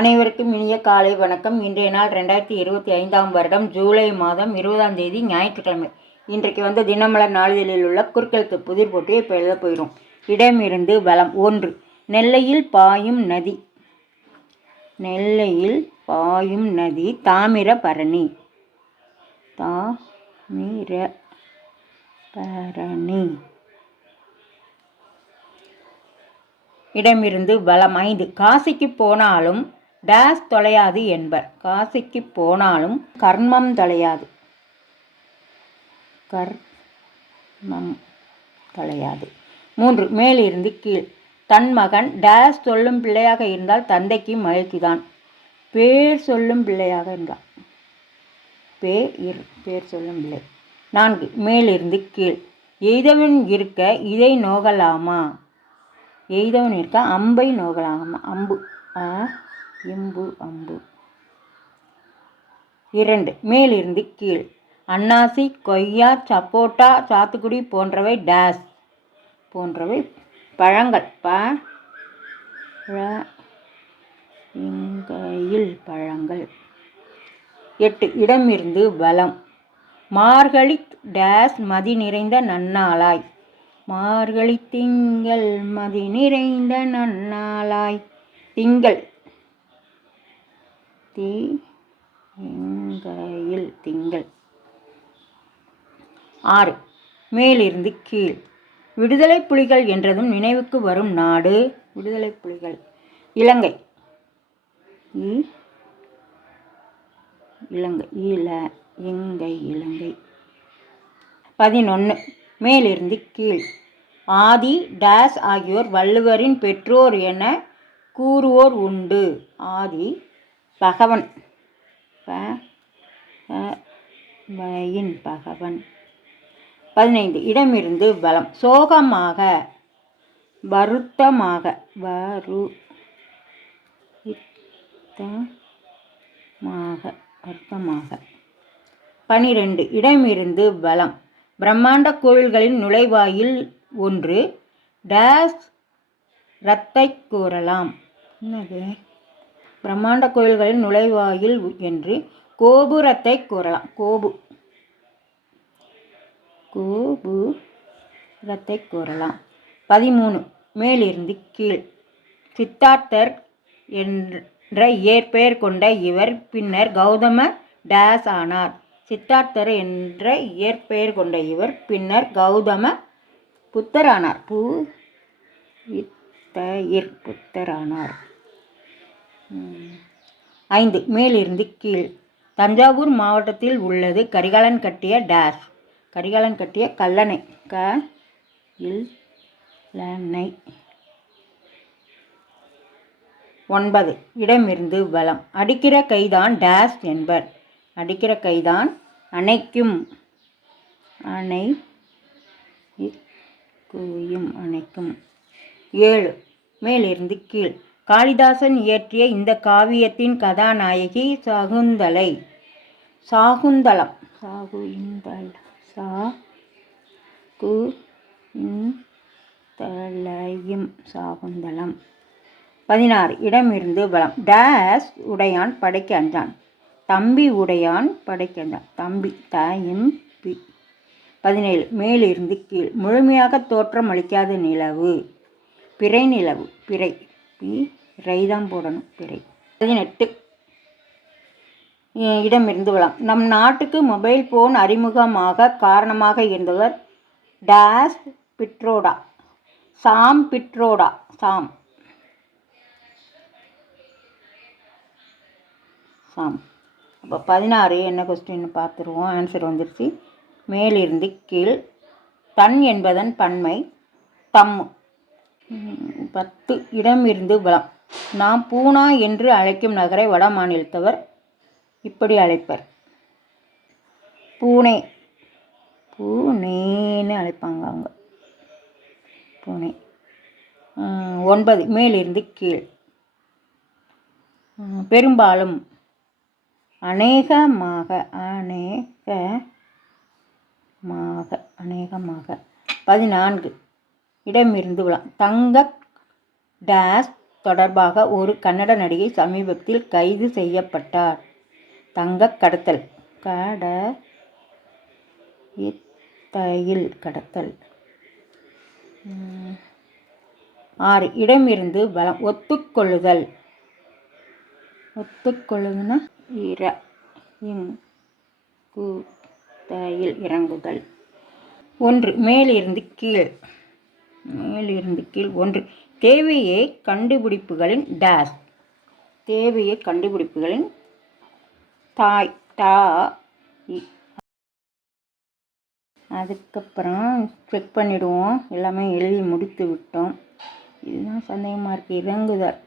அனைவருக்கும் இனிய காலை வணக்கம். இன்றைய நாள் 2025ஆம் வருடம் ஜூலை மாதம் 20ஆம் தேதி ஞாயிற்றுக்கிழமை. இன்றைக்கு தினமலர் நாளிதழில் உள்ள குறுக்கெழுத்து புதிர் போட்டியை இப்போ எழுத போயிடும். இடமிருந்து வலம். 1. நெல்லையில் பாயும் நதி. நெல்லையில் பாயும் நதி தாமிரபரணி. தாமிரபரணி. இடமிருந்து வலம். 5. காசிக்கு போனாலும் டேஸ் தொலையாது என்பர். காசிக்கு போனாலும் கர்மம் தொலையாது. கர்மம் தொலையாது. 3. மேலிருந்து கீழ். தன் மகன் டேஸ் சொல்லும் பிள்ளையாக இருந்தால் தந்தைக்கு மகிழ்ச்சிதான். பேர் சொல்லும் பிள்ளையாக இருந்தால் பேர் சொல்லும் பிள்ளை. 4. மேலிருந்து கீழ். எய்தவன் இருக்க இதை நோகலாமா. எய்தவன் இருக்க அம்பை நோகலாமா. அம்பு இம்பு அம்பு. 2. மேலிருந்து கீழ். அன்னாசி, கொய்யா, சப்போட்டா, சாத்துக்குடி போன்றவை டேஸ் போன்றவை பழங்கள். பழங்கள். 8. இடமிருந்து வலம். மார்கழி டேஸ் மதி நிறைந்த நன்னாளாய். மார்கழி திங்கள் மதி நிறைந்த நன்னாளாய். திங்கள். திங்கள். 6. மேலிருந்து கீழ். விடுதலை புலிகள் என்றதும் நினைவுக்கு வரும் நாடு. விடுதலை புலிகள். இலங்கை. இலங்கை. 11. மேலிருந்து கீழ். ஆதி டேஸ் ஆகியோர் வள்ளுவரின் பெற்றோர் என கூறுவோர் உண்டு. ஆதி பகவன். பகவன். 15. இடமிருந்து வலம். சோகமாக, வருத்தமாக. 12. இடமிருந்து வலம். பிரம்மாண்ட கோவில்களின் நுழைவாயில் ஒன்று டேஸ் ரத்தை கூறலாம். என்னது? பிரம்மாண்ட கோவில்களின் நுழைவாயில் என்று கோபுரத்தை கூறலாம். கோபுரத்தை கூறலாம். 13. மேலிருந்து கீழ். சித்தார்த்தர் என்ற இயற்பெயர் கொண்ட இவர் பின்னர் கௌதம டேஸ் ஆனார். சித்தார்த்தர் என்ற இயற்பெயர் கொண்ட இவர் பின்னர் கௌதம புத்தரானார். புத்தரானார். 5. மேலிருந்து கீழ். தஞ்சாவூர் மாவட்டத்தில் உள்ளது கரிகாலன் கட்டிய டேஸ். கரிகாலன் கட்டிய கல்லணை. கல்லணை. 9. இடமிருந்து வலம். அடிக்கிற கைதான் டேஸ் என்பர். அடிக்கிற கைதான் அணைக்கும். அணைக்கும். 7. மேலிருந்து கீழ். காளிதாசன் இயற்றிய இந்த காவியத்தின் கதாநாயகி சாகுந்தலம். சாகுந்தலம். 16. இடமிருந்து வலம். டேஸ் உடையான் படைக்கு அஞ்சான். தம்பி உடையான் படைக்கு அஞ்சான். தம்பி. 17. மேலிருந்து கீழ். முழுமையாக தோற்றம் அளிக்காத நிலவு. பிறை நிலவு. பிறை. ரைதான் போடணும். பிறை. 18. இடமிருந்து வலம். நம் நாட்டுக்கு மொபைல் போன் அறிமுகமாக காரணமாக இருந்தவர் டேஸ் பிட்ரோடா. சாம் பிட்ரோடா. சாம். அப்போ 16 என்ன கொஸ்டின்னு பார்த்துருவோம். ஆன்சர் வந்துருச்சு. மேலிருந்து கீழ். தன் என்பதன் பன்மை தம்மு. 10. இடமிருந்து வலம். நாம் பூனா என்று அழைக்கும் நகரை வட மாநிலத்தவர் இப்படி அழைப்பர். பூனே. பூனேன்னு அழைப்பாங்க அவங்க. பூனே. 9. மேலிருந்து கீழ். பெரும்பாலும். அநேகமாக. 14. இடமிருந்து வலம். தங்க டேஸ் தொடர்பாக ஒரு கன்னட நடிகை சமீபத்தில் கைது செய்யப்பட்டார். தங்கக் கடத்தல் கடத்தல். 6 இடமிருந்து பலம். ஒத்துக்கொள்ளுதல் இறங்குதல். 1 மேலிருந்து கீழ். 1 தேவையை கண்டுபிடிப்புகளின் தாய். அதுக்கப்புறம் செக் பண்ணிடுவோம். எல்லாமே எழுதி முடித்து விட்டோம். இதுதான் சந்தேகமாக இருக்குது. இறங்குதல்.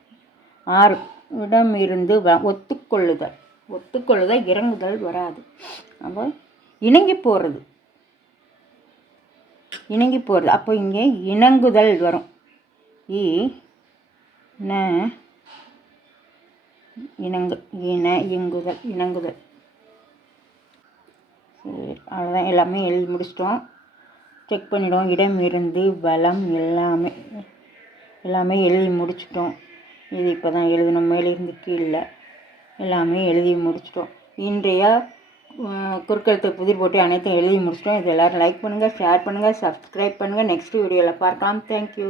6 இடமிருந்து ஒத்துக்கொள்ளுதல் இறங்குதல் வராது. அப்போ இணங்கி போகிறது. அப்போ இங்கே இணங்குதல் வரும். இணங்குதல். சரி, அவ்வளோதான். எல்லாமே எழுதி முடிச்சிட்டோம். செக் பண்ணிவிடுவோம். இடம் இருந்து பலம் எல்லாமே எழுதி முடிச்சிட்டோம். இது இப்போ தான் எழுதணும். மேலிருந்து கீழே எல்லாமே எழுதி முடிச்சிட்டோம். இன்றைய குறுக்கெழுத்து புதிர் போட்டி அனைத்தும் எழுதி முடிச்சிட்டோம். இது எல்லோரும் லைக் பண்ணுங்கள், ஷேர் பண்ணுங்கள், சப்ஸ்கிரைப் பண்ணுங்கள். நெக்ஸ்ட் வீடியோவில் பார்க்கலாம். தேங்க்யூ.